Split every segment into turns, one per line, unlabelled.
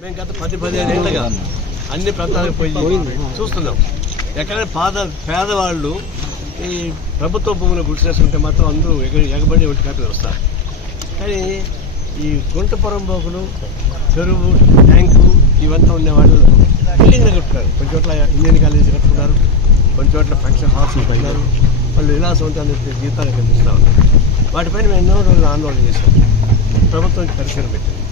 మేము గత పది పదిహేను ఏళ్ళుగా అన్ని ప్రాంతాలకు పోయి చూస్తున్నాం. ఎక్కడైనా పాద పేదవాళ్ళు ఈ ప్రభుత్వ భూములు గుర్తుచేసుకుంటే మాత్రం అందరూ ఎగ ఎగబడి ఒకటి కట్టలు వస్తారు కానీ ఈ గుంటపురం బోకులు చెరువు ట్యాంకు ఇవంతా ఉండేవాళ్ళు బిల్డింగ్లు కట్టుకున్నారు. కొన్ని చోట్ల ఇంజనీరింగ్ కాలేజీ కట్టుకున్నారు కొన్ని చోట్ల ఫంక్షన్ హాల్స్ పెట్టారు వాళ్ళు విలాసం ఉంటే అందరికీ జీతాలు కనిపిస్తూ ఉన్నారు వాటిపైన మేము ఎన్నో రోజులు ఆందోళన చేశాం. ప్రభుత్వం పరిశీలన పెట్టింది.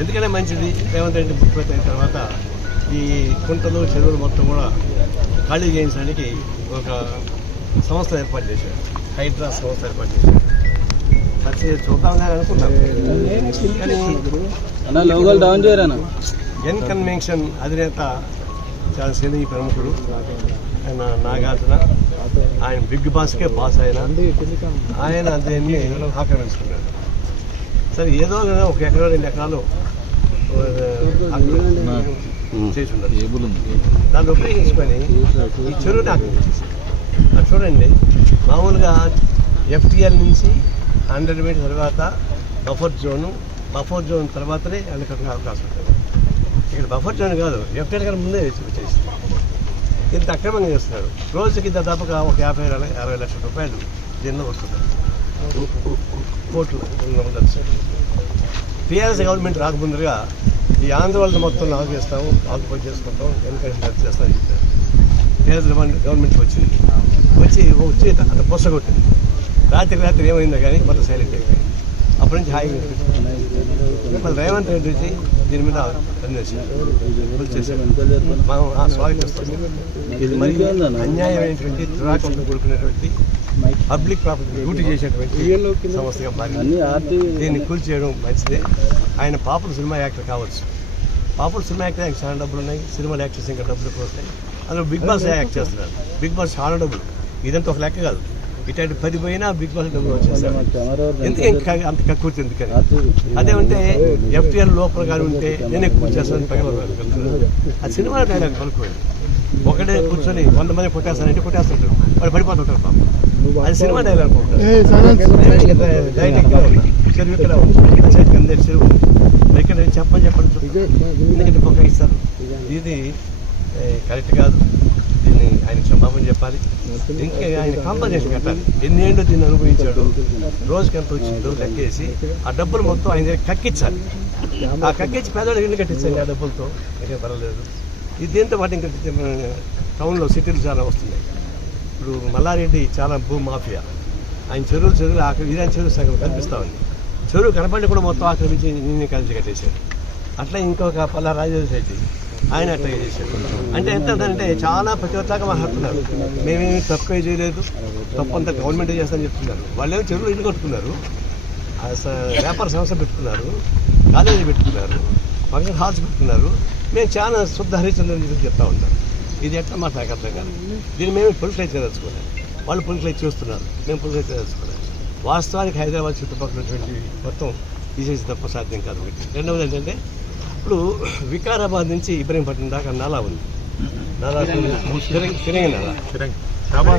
ఎందుకనే మంచిది? రేవంత్ రెడ్డి ముఖ్యమంత్రి అయిన తర్వాత ఈ కుంటలు చెరువులు మొత్తం కూడా ఖాళీ చేయించడానికి ఒక సంస్థ ఏర్పాటు చేశారు. హైడ్రా సంస్థ ఏర్పాటు చేశారు. ఖర్చు చూద్దామని ఎన్ కన్వెన్షన్ అధినేత చాలా సినీ ప్రముఖుడు ఆయన నాగార్జున. ఆయన బిగ్ బాస్కే బాస్ ఆయన ఆయన దీన్ని ఆక్రమించుకున్నాడు. సరే ఏదో లేదా ఒక ఎకరా రెండు ఎకరాలు చేసి ఉండదు దాన్ని ఉపయోగించుకొని ఈ చెరువుని ఆక్రమించేసి అది చూడండి మామూలుగా ఎఫ్టిఎల్ నుంచి హండ్రెడ్ మీటర్ తర్వాత బఫర్ జోను బఫర్ జోన్ తర్వాతనే అన్నికట్టుకునే అవకాశం ఉంటుంది. ఇక్కడ బఫర్ జోన్ కాదు ఎఫ్టిఎల్ కన్నా ముందే వచ్చేసి ఇంత అక్రమంగా చేస్తున్నారు. రోజుకి దాదాపుగా ఒక యాభై అరవై అరవై లక్షల రూపాయలు దీనిలో వస్తుంది కోట్లు టీఆర్ఎస్ గవర్నమెంట్ రాకముందుగా ఈ ఆంధ్ర వాళ్ళని మొత్తం లాక్ చేస్తాము ఆక్యుపై చేసుకుంటాం ఎన్కరేజ్ చేస్తామని చెప్పారు. టీఆర్ఎస్ గవర్నమెంట్ వచ్చింది. వచ్చి వచ్చి అంత పొస కొట్టింది. రాత్రి రాత్రి ఏమైందో కానీ మొత్తం సైలెంట్ అయిపోయింది. అప్పటి నుంచి హాయిగా. మళ్ళీ రేవంత్ రెడ్డి వచ్చి దీని మీద మనం ఆ ఇది మరి అన్యాయమైనటువంటి దురాక్రమణ కూడుకున్నటువంటి పబ్లిక్ ప్రాపర్టీ డ్యూటీ చేసేటువంటి సంస్థగా మారింది.
అన్ని
దీన్ని కూల్చేయడం మంచిదే. ఆయన పాపులర్ సినిమా యాక్టర్ కావచ్చు. పాపులర్ సినిమా యాక్టర్ ఆయనకు చాలా డబ్బులు ఉన్నాయి. సినిమాలు యాక్టర్స్ ఇంకా డబ్బులు ఎక్కువ వస్తాయి. అందులో బిగ్ బాస్ యాక్ట్ చేస్తున్నారు? బిగ్ బాస్ చాలా డబ్బులు. ఇదంతా ఒక లెక్క కాదు. ఇట్లాంటి పది పోయినా బిగ్ బాస్ డబ్బులు వచ్చేస్తారు ఎందుకు అంత కక్కుర్తి ఎందుకని? అదేమంటే ఎఫ్టీఎల్ లోపల కానీ ఉంటే నేను ఎక్కువ చేస్తాను పగల ఆ సినిమా డైలాగ్ కనుక్కోండి. ఒకటే కూర్చొని వంద మంది కొట్టేస్తానంటే కొట్టేస్తుంటారు. వాళ్ళు పడిపోతుంటారు పాపం. అది సినిమా డైలాగ్ చెరువు ఇక్కడ ఉంది పంచాయతీ అందరి చెరువు. ఉంది. మరి ఇక్కడ నేను చెప్పని చెప్పండి. ఎందుకంటే ఇస్తారు ఇది ఏ, కరెక్ట్ కాదు. దీన్ని ఆయన క్షమాపణ చెప్పాలి. ఇంకా ఆయన కాంపన్సేషన్ కట్టాలి. ఎన్నేళ్ళు దీన్ని అనుభవించాడు? రోజుకి ఎంత వచ్చిందో లెక్కేసి ఆ డబ్బులు మొత్తం ఆయన దగ్గర కక్కించాలి ఆ కక్కించి పేదవాళ్ళకి ఇల్లు కట్టించండి ఆ డబ్బులతో. అయితే పర్వాలేదు. ఇది దీంతో పాటు ఇంకా టౌన్లో సిటీలు చాలా వస్తున్నాయి. ఇప్పుడు మల్లారెడ్డి చాలా భూ మాఫియా. ఆయన చెరువులు చెరువులు ఆక్రమి ఇదే చెరువు సగం కనిపిస్తా ఉంది చెరువు కనపడి కూడా మొత్తం ఆక్రమించి నిన్నే కలిసి కట్టేశాడు అట్లా ఇంకొక పల్లా రాజేశ్వర రెడ్డి ఆయన అట్లా చేశారు. అంటే ఎంత అంటే చాలా ప్రతివత్లాగా మాట్లాడుతున్నారు. మేమేమి తక్కువ చేయలేదు. తప్పంత అంతా గవర్నమెంట్ చేస్తామని చెప్తున్నారు. వాళ్ళేమో చెరువులు ఇల్లు కట్టుకున్నారు. వ్యాపార సంస్థ పెట్టుకున్నారు. కాలేజీ పెట్టుకున్నారు. ఫంక్షన్ హాల్స్ పెట్టుకున్నారు. మేము చాలా శుద్ధ హరిచంద్ర చెప్తా ఉంటాం. ఇది ఎట్లా మా నాకు అర్థం కాదు దీన్ని మేము పొలిటిలైజ్ చేయదలుచుకోలేదు వాళ్ళు పొలిటిలైజ్ చేస్తున్నారు మేము పొలిటిలైజ్ చేయదలుచుకోలేదు వాస్తవానికి హైదరాబాద్ చుట్టుపక్కల ఉన్నటువంటి మొత్తం తీసేసి తప్ప సాధ్యం కాదు ఒకటి రెండవది ఏంటంటే ఇప్పుడు వికారాబాద్ నుంచి ఇబ్రహీంపట్నం దాకా నాలా ఉంది నాలా తిరిగి తిరిగి నాలా